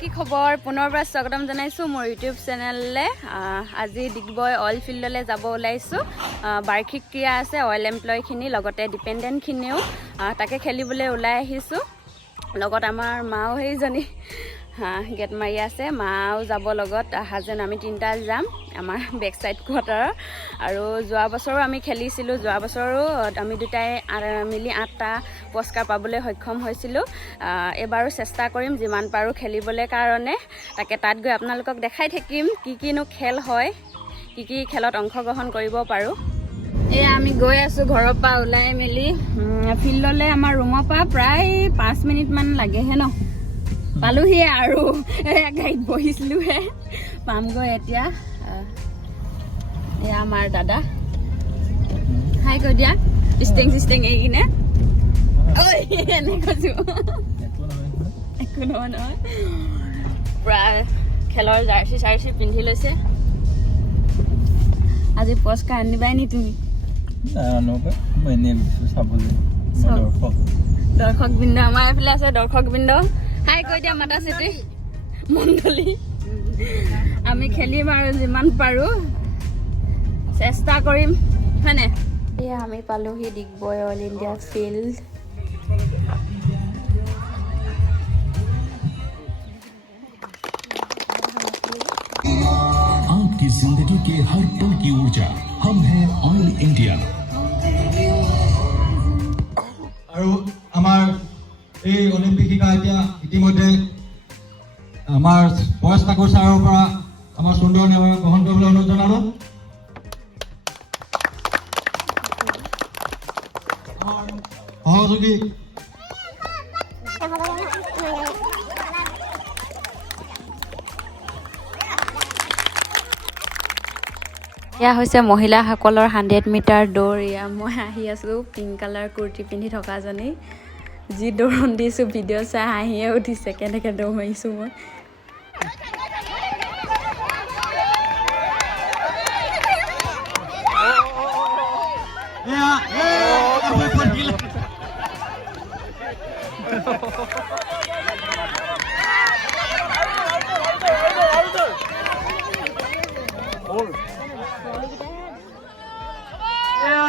কি খবৰ পুনৰবাৰ স্বাগতম জনাইছোঁ মোৰ ইউটিউব চেনেললৈ। আজি ডিগবৈ অইল ফিল্ডলৈ যাব ওলাইছোঁ। বাৰ্ষিক ক্ৰীড়া আছে অইল এমপ্লয়খিনি লগতে ডিপেণ্ডেণ্টখিনিও তাকে খেলিবলৈ ওলাই আহিছোঁ। লগত আমাৰ মাও সেইজনী গেট মাৰি আছে, মাও যাব লগত। হাজবেণ্ড আমি তিনিটা যাম আমাৰ বেক চাইড কোৱাৰ্টাৰৰ। আৰু যোৱা বছৰো আমি খেলিছিলোঁ, যোৱা বছৰো আমি দুটাই মিলি 8টা পুৰস্কাৰ পাবলৈ সক্ষম হৈছিলোঁ। এইবাৰো চেষ্টা কৰিম যিমান পাৰোঁ খেলিবলৈ কাৰণে। তাকে তাত গৈ আপোনালোকক দেখাই থাকিম কিনো খেল হয়, কি খেলত অংশগ্ৰহণ কৰিব পাৰোঁ। এয়া আমি গৈ আছোঁ ঘৰৰ পৰা ওলাই মেলি ফিল্ডলৈ। আমাৰ ৰুমৰ পৰা প্ৰায় 5 মিনিটমান লাগেহে ন, পালোহিয়ে আৰু গাড়ীত বহিছিলোঁহে, পামগৈ এতিয়া। এয়া আমাৰ দাদা, হাই কৈ দিয়া ষ্টেং এই কিনে এনে কৈছোঁ, একো নহয়। প্ৰায় খেলৰ জাৰ্চি পিন্ধি লৈছে। আজি পুৰস্কাৰ আনিবাই নি তুমি? দৰ্শক বৃন্দ আমাৰ এইফালে আছে, দৰ্শক বৃন্দ হাই কৈ দিয়া, মাতা চিটি মণ্ডলী। আমি খেলিম আৰু যিমান পাৰোঁ চেষ্টা কৰিম, হয়নে? এয়া আমি পালোহি ডিগবৈ অইল ইণ্ডিয়া ফিল্ড। आपकी जिंदगी के हर पल की ऊर्जा हम हैं ऑयल इंडिया। আৰু আমাৰ এই অলিম্পিক শিকা এতিয়া ইতিমধ্যে আমাৰ পৰেশ ঠাকুৰ ছাৰৰ পৰা আমাৰ সুন্দৰ নিয়ম গ্ৰহণ কৰিবলৈ অনুৰোধ জনালোঁ। আমাৰ সহযোগী এয়া হৈছে মহিলাসকলৰ 100 মিটাৰ দৌৰ। এয়া মই আহি আছোঁ পিংক কালাৰ কুৰ্তি পিন্ধি থকাজনী। যি দৌৰণ দিছোঁ ভিডিঅ' চাই হাঁহিয়ে উঠিছে, কেনেকৈ দৌৰ মাৰিছোঁ মই।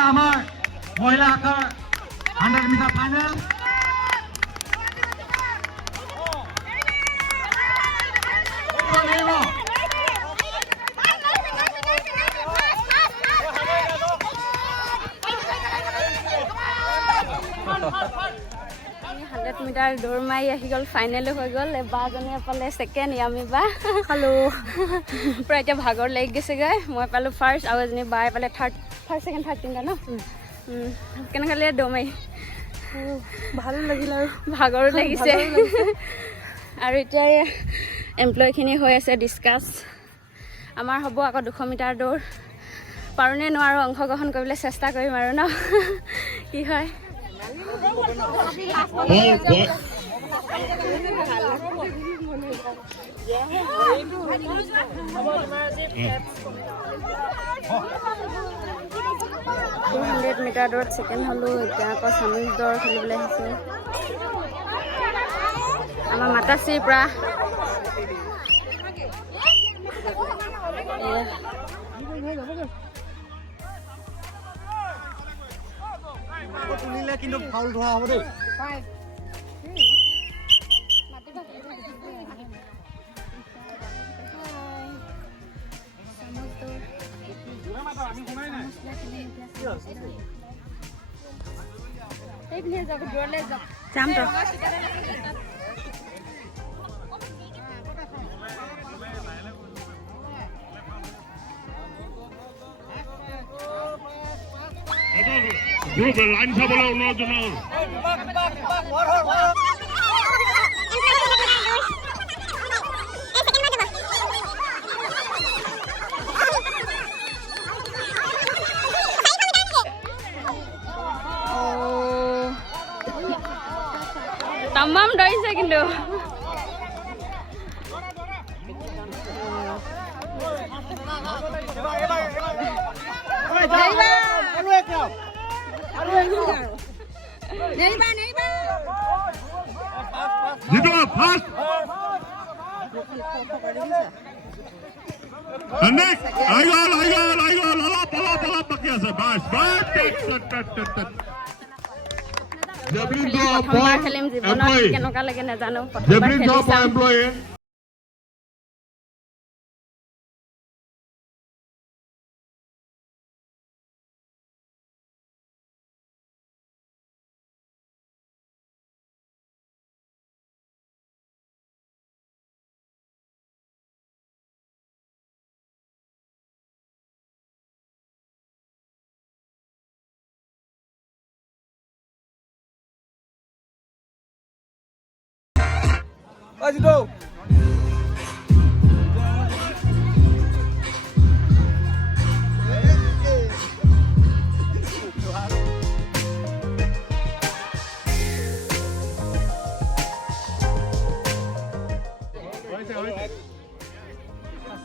আমাৰ মহিলা শাখাৰ 100 মিটাৰ ফাইনেল। মিটাৰ দৌৰ মাৰি আহি গ'ল, ফাইনেলো হৈ গ'ল। বাজনীয়ে পালে ছেকেণ্ড, আমি বা খালোঁ। পূৰা এতিয়া ভাগৰ লাগি গৈছেগৈ। মই পালোঁ ফাৰ্ষ্ট আৰু এজনী বাই পালে ফাৰ্ষ্ট ছেকেণ্ড থাৰ্ড তিনিটা ন। কেনেকৈ লাগিলে দৌৰ মাৰি? ভালো লাগিল আৰু ভাগৰো লাগিছে। আৰু এতিয়া এমপ্লয়খিনি হৈ আছে ডিছকাছ। আমাৰ হ'ব আকৌ 200 মিটাৰ দৌৰ। পাৰোঁনে নোৱাৰোঁ অংশগ্ৰহণ কৰিবলৈ চেষ্টা কৰিম আৰু ন, কি হয়। মিটাৰ দৌৰত ছেকেণ্ড হ'লোঁ। এতিয়া আকৌ চামিজ দৌৰ খেলিবলৈ আহিছোঁ। আমাৰ মাতাশ্ৰীৰ পৰা কিন্তু ফাউল ধৰা হ'ব দেই। যাম তো লাইন চাবলৈ অনুৰোধ জনাওঁ। তামাম দৌৰিছে কিন্তু। জিতু ফাৰ্স্ট নেক্সট আই গল অলপ বাকি আছে বাস জেভলিন থ্ৰ প্ৰথমবাৰ খেলিম জীৱনত কেনেকুৱা লাগে নাজানো প্ৰথমবাৰ জেভলিন থ্ৰ খেলি ফৰ চাম এমপ্লয়ী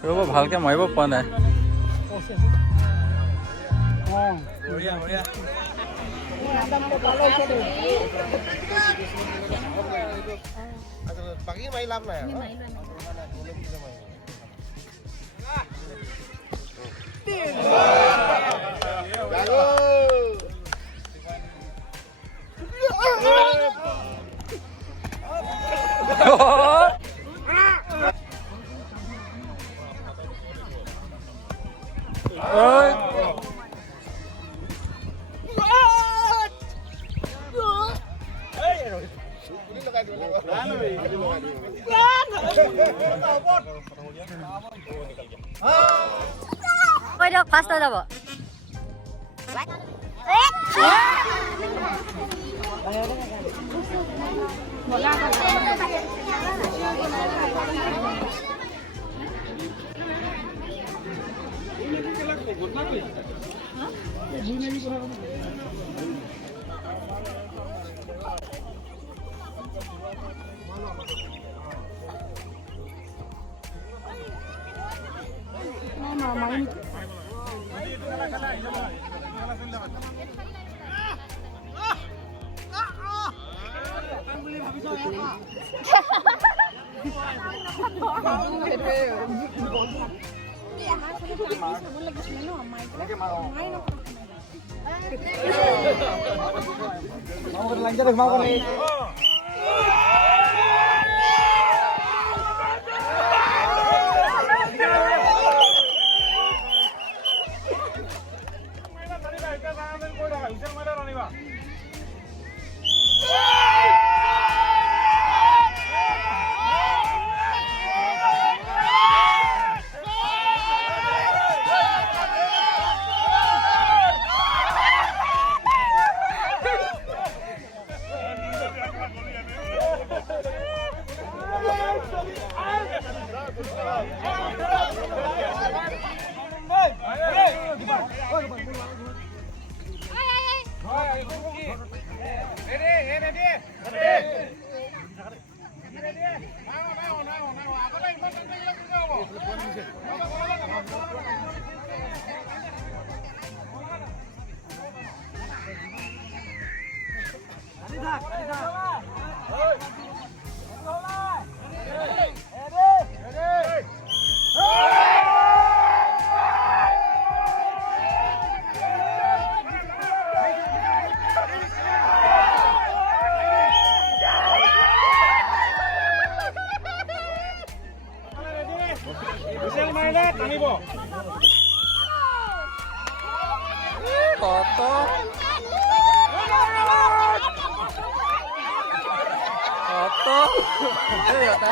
ৰ'ব ভালকে মাৰিব পৰা নাই বাকী মাৰি লাভ নাই কৈ দিয়ক ফাৰ্ষ্ট হৈ যাব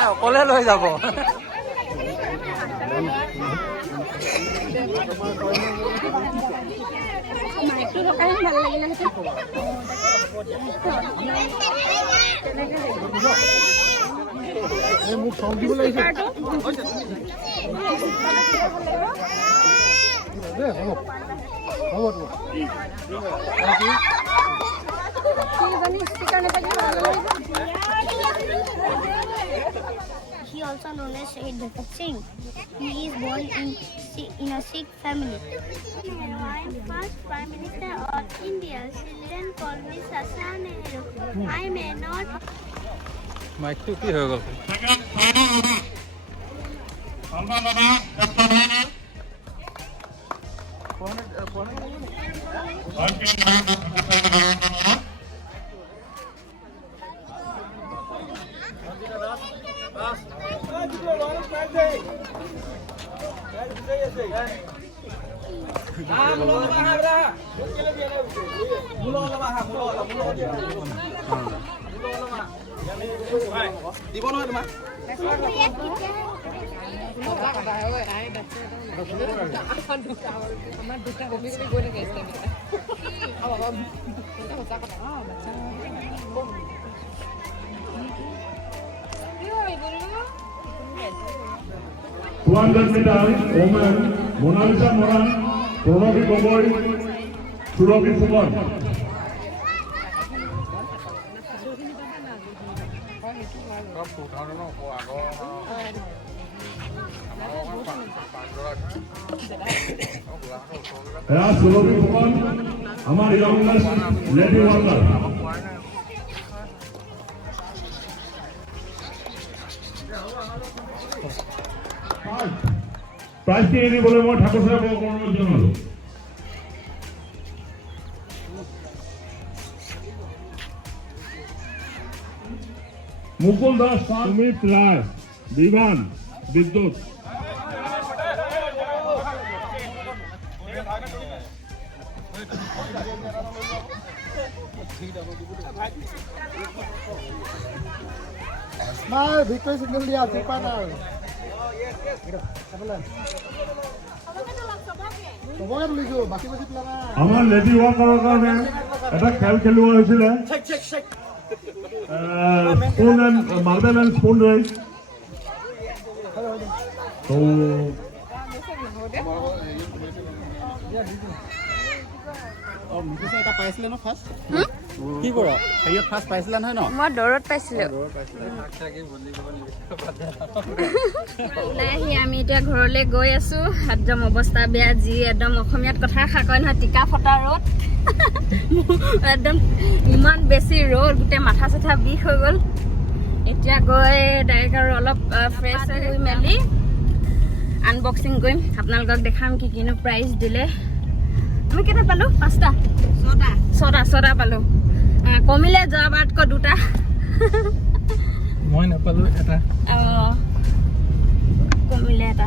অকলে লৈ যাব মোক চং দিব লাগিছে He also known as Shahid Bhagat Singh. He is born in in a Sikh family. I'm first Prime Minister of India. Children call me Sasa Nehru. I may not. মাইকটো কি হৈ গ'ল? women, Monalisa Moran, Pranavi Gogoi, Surabhi Fuman. Surabhi Fuman, our youngest lady worker. প্রাইজটি এনে বলে মই ঠাকুর সাহেব অনুরোধ জানালো। মুকুল দাস, সুমিত রায়, বিমান, বিদ্যুৎ। ভিক্টৰি চিগনেল দিয়া আছে পাই না আমাৰ লেডি ৱাকাৰৰ কাৰণে এটা খেল খেলোৱা হৈছিলে, spoon and marble and spoon race. কি কৰা? হেৰিয়ত ফাৰ্ষ্ট পাইছিলা নহয় ন? মই দৌৰত পাইছিলোঁ। ওলাই আহি আমি এতিয়া ঘৰলৈ গৈ আছোঁ। একদম অৱস্থা বেয়া, যি একদম অসমীয়াত কথা কয় নহয়, টিকা ফটা ৰ'দ। একদম ইমান বেছি ৰ'দ, গোটেই মাথা চাথা বিষ হৈ গ'ল। এতিয়া গৈ ডাইৰেক্ট আৰু অলপ ফ্ৰেছ হৈ মেলি আনবক্সিং কৰিম, আপোনালোকক দেখাম কি কিনো প্ৰাইজ দিলে। আমি কেইটা পালোঁ? 5টা, 6টা পালোঁ। কমিলে যোৱাবাৰতকৈ 2টা। মই নাপালোঁ এটা। কমিলে এটা,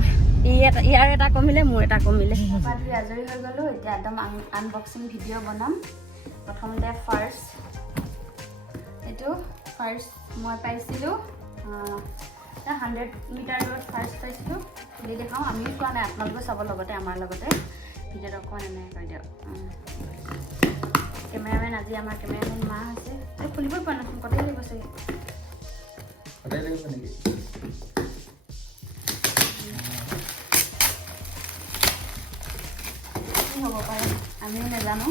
ইয়াৰ এটা কমিলে, মোৰ এটা কমিলে। আজৰি হৈ গ'লোঁ। এতিয়া একদম আনবক্সিং ভিডিঅ' বনাম। প্ৰথমতে এইটো ফাৰ্ষ্ট মই পাইছিলোঁ 100 মিটাৰ দৌৰত ফাৰ্ষ্ট পাইছিলোঁ। খুলি দেখাওঁ, আমিও চোৱা নাই, আপোনালোকে চাব লগতে আমাৰ লগতে। ভিডিঅ'টো অকণমান এনেকৈ কৈ দিয়ক। কেমেৰামেন আজি আমাৰ কেমেৰামেন মা আছে। খুলিবই পৰা নাই, কটাই লাগিব চাগে। কি হ'ব পাৰে আমিও নাজানো।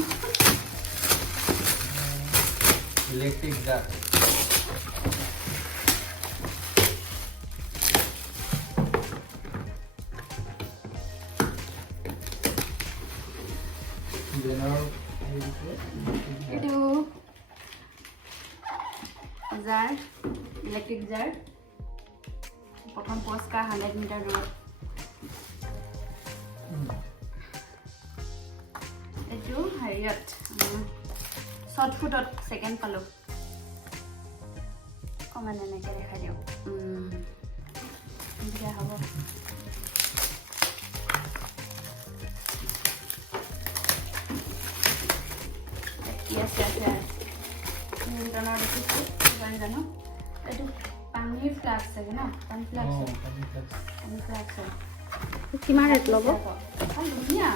ইলেক্ট্ৰিক জাৰ। এইটো জাৰ, ইলেক্ট্ৰিক জাৰ। প্ৰথম পুৰস্কাৰ 100 মিটাৰ দৌৰত। এইটো হেৰিয়ত শ্বৰ্ট ফুটত 2nd পালোঁ। অকণমান এনেকৈ দেখাই দিয়ক, এতিয়া হ'ব। আছে নিউটনৰ দেখিছোঁ, জানো এইটো পানীৰ ফ্লাক্স চাগে ন? পানী ফ্লাক্স হয়। কিমান ৰেট ল'ব? ধুনীয়া।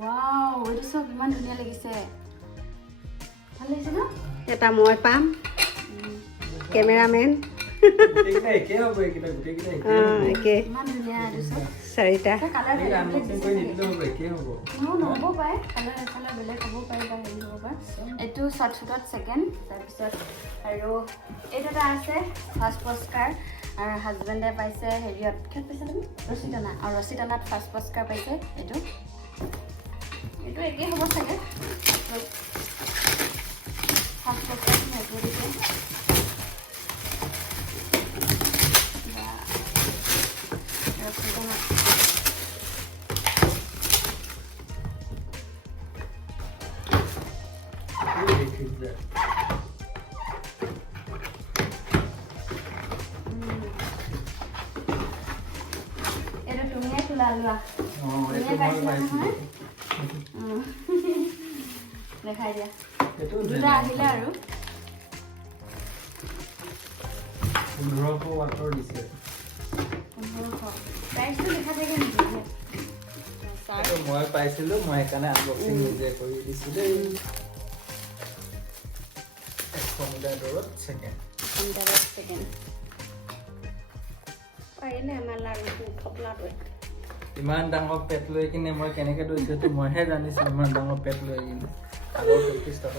ৱাও, এইটো চব ইমান ধুনীয়া লাগিছে, ভাল লাগিছে ন? এটা মই পাম, কেমেৰামেন ইমান ধুনীয়া এইটো চব। 4টা। কালাৰ নহ'ব পাৰে, কালাৰ বেলেগ হ'ব পাৰে বা হেৰি হ'ব পাৰে। এইটো শ্বৰ্ট ফুটত 2nd। তাৰপিছত আৰু এইটো এটা আছে ফাৰ্ষ্ট পুৰস্কাৰ আৰু হাজবেণ্ডে পাইছে হেৰিয়ত কিয় পাইছে তুমি ৰছী টনা আৰু ৰছী টনাত ফাৰ্ষ্ট পুৰস্কাৰ পাইছে এইটো একেই হ'ব চাগে ফাৰ্ষ্ট পুৰস্কাৰ এইটো দিছে ৰছী টনা এইটো তুমিয়ে খোলা লোৱা দেখাই দিয়া দুটা আহিলে আৰু 1500 ৱাটৰ দিছে 1500 প্ৰাইচটো লিখা থাকে নেকি মই পাইছিলো মই সেইকাৰণে আনবক্সিং নিজে কৰি দিছো দেই 100 মিটাৰ দূৰত ছেকেণ্ড পাৰিলে আমাৰ লাৰুটো খপলাটো ইমান ডাঙৰ পেট লৈ কিনে মই কেনেকৈ দৌৰিছোঁ সেইটো মইহে জানিছোঁ ইমান ডাঙৰ পেট লৈ কিনে আগৰ 50 টকা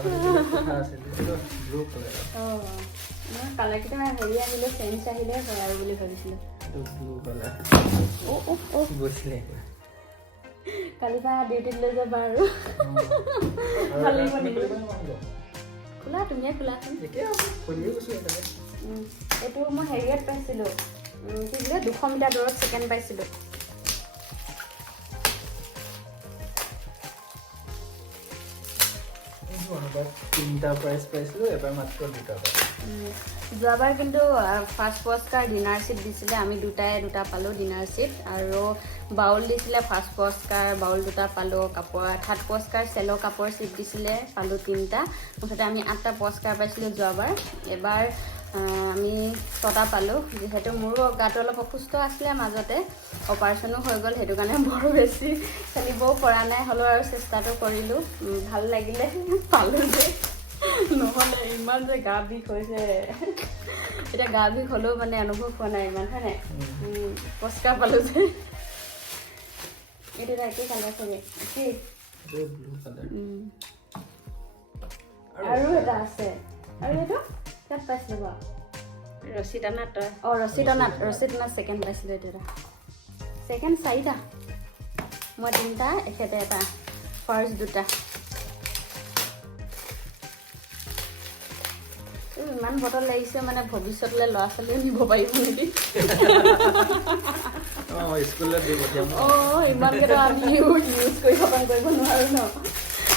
কথা আছিল সেইটো ব্লু কালাৰ মই কালাৰকেইটা হেৰি আহিলে চেঞ্জ আহিলে হয় আৰু বুলি ভাবিছিলোঁ এইটো ব্লু কালাৰ গৈছিলে কালিৰ পৰা ডিউটিত লৈ যাবা আৰু ভাল লাগিব নেকি খোলা তুমিয়ে খোলাচোন এইটো মই হেৰিয়াত পাইছিলোঁ কি বোলে 200 মিটাৰ দূৰত ছেকেণ্ড পাইছিলোঁ তিনিটা প্ৰাইজ পাইছিলোঁ এবাৰ মাত্ৰ দুটা যোৱাবাৰ কিন্তু ফাৰ্ষ্ট পুৰস্কাৰ ডিনাৰ ছিট দিছিলে আমি দুটা পালোঁ ডিনাৰ ছিট আৰু বাউল দিছিলে ফাৰ্ষ্ট পুৰস্কাৰ বাউল দুটা পালোঁ কাপোৰ থাৰ্ড পুৰস্কাৰ চেলো কাপোৰ ছিট দিছিলে পালোঁ 3টা মুঠতে আমি 8টা পুৰস্কাৰ পাইছিলোঁ যোৱাবাৰ এবাৰ আমি 6টা পালোঁ যিহেতু মোৰো গাটো অলপ অসুস্থ আছিলে মাজতে অপাৰেশ্যনো হৈ গ'ল সেইটো কাৰণে বৰ বেছি খেলিবও পৰা নাই হ'লেও আৰু চেষ্টাটো কৰিলোঁ ভাল লাগিলে পালোঁ যে নহ'লে ইমান যে গা বিষ হৈছে এতিয়া গা বিষ হ'লেও মানে অনুভৱ হোৱা নাই ইমান হয় নাই পুৰস্কাৰ পালোঁ যে এইটো একেই কালাৰ চাগে একেই আৰু এটা আছে আৰু এইটো ক'ত পাইছিলোঁ বাৰু ৰছী টনাত ৰছী টনাত ছেকেণ্ড পাইছিলোঁ এইটো এটা ছেকেণ্ড 4টা মই 3টা এখেতে এটা ফাৰ্ষ্ট 2টা ইমান বটল লাগিছে মানে ভৱিষ্যতলৈ ল'ৰা ছোৱালীও নিব পাৰিব নেকি ইমানকেইটা আমি ইউজ কৰি খতম কৰিব নোৱাৰোঁ ন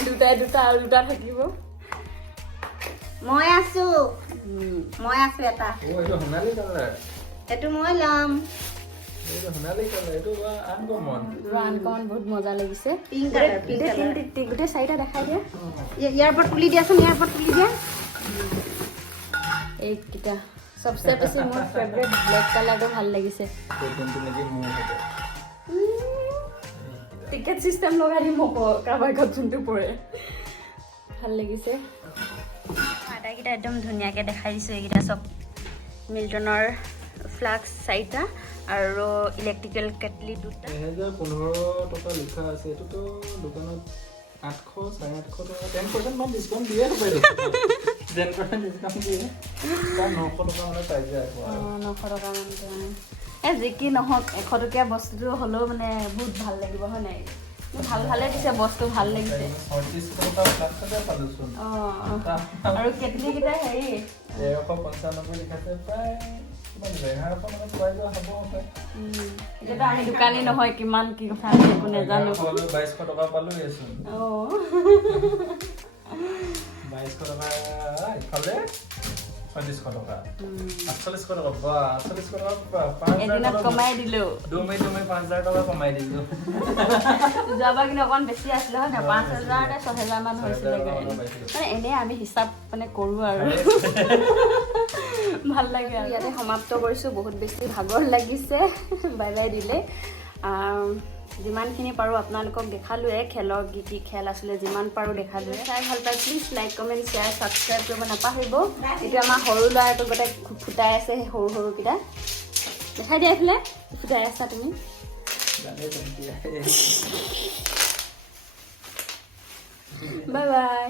দুটা আৰু দুটা থাকিব মই আছো এটা এইটো মই ল'ম আনকমন বহুত মজা লাগিছে পিংক কালাৰ গোটেই 4টা দেখাই দিয়া ইয়াৰ পৰা তুলি দিয়াচোন ইয়াৰ পৰা তুলি দিয়া এইকেইটা চবচে বেছি মোৰ ফেভৰেট ব্লেক কালাৰটো ভাল লাগিছে টিকেট চিষ্টেম লগাই দিম কাৰোবাৰ ঘৰত যোনটো পৰে ভাল লাগিছে আটাইকেইটা একদম ধুনীয়াকৈ দেখাই দিছোঁ এইকেইটা চব মিল্টনৰ ফ্লাস্ক 4টা আৰু ইলেক্ট্ৰিকেল কেটলি 2টা 1015 টকা লিখা আছে এইটোতো দোকানত 800 850 টকা 10% মান ডিছকাউণ্ট দিয়ে হ'ব 10% ডিছকাউণ্ট দিয়ে 900 টকা মানে পাই যায় 900 টকা মান যি কি নহওক 100 টকীয়া বস্তুটো হ'লেও মানে বহুত ভাল লাগিব হয় নাই ভালে দিছে বস্তু ভাল লাগিছে 36 টকা ফ্লাস্কতে পালোচোন আৰু কেটলি কেইটা হেৰি 195 লিখা আছে প্ৰায় এতিয়াতো আমি দোকানী নহয় কিমান কি কথা আছে একো নাজানো 2200 টকা পালোঁ এচোন 2200 টকা ইফালে 3600 টকা 4800 টকা বা 4800 টকা এদিনত কমাই দিলোঁ 2 মাহ 5000 টকা কমাই দিলোঁ যোৱাবাৰ কিন্তু অকণ বেছি আছিলে হয় নাই 5000 নে 6000 মান হৈছিলে মানে এনেই আমি হিচাপ মানে কৰোঁ আৰু ভাল লাগে আৰু ইয়াতে সমাপ্ত কৰিছোঁ বহুত বেছি ভাগৰ লাগিছে বাই বাই দিলে যিমানখিনি পাৰোঁ আপোনালোকক দেখালোৱে খেলৰ কি খেল আছিলে যিমান পাৰোঁ দেখালোৱে চাই ভাল পায় please like comment share subscribe কৰিব নাপাহৰিব এইটো আমাৰ সৰু ল'ৰাটো গোটেই ফুটাই আছে সেই সৰুকেইটা দেখাই দিয়া এইফালে ফুটাই আছা তুমি বাই বাই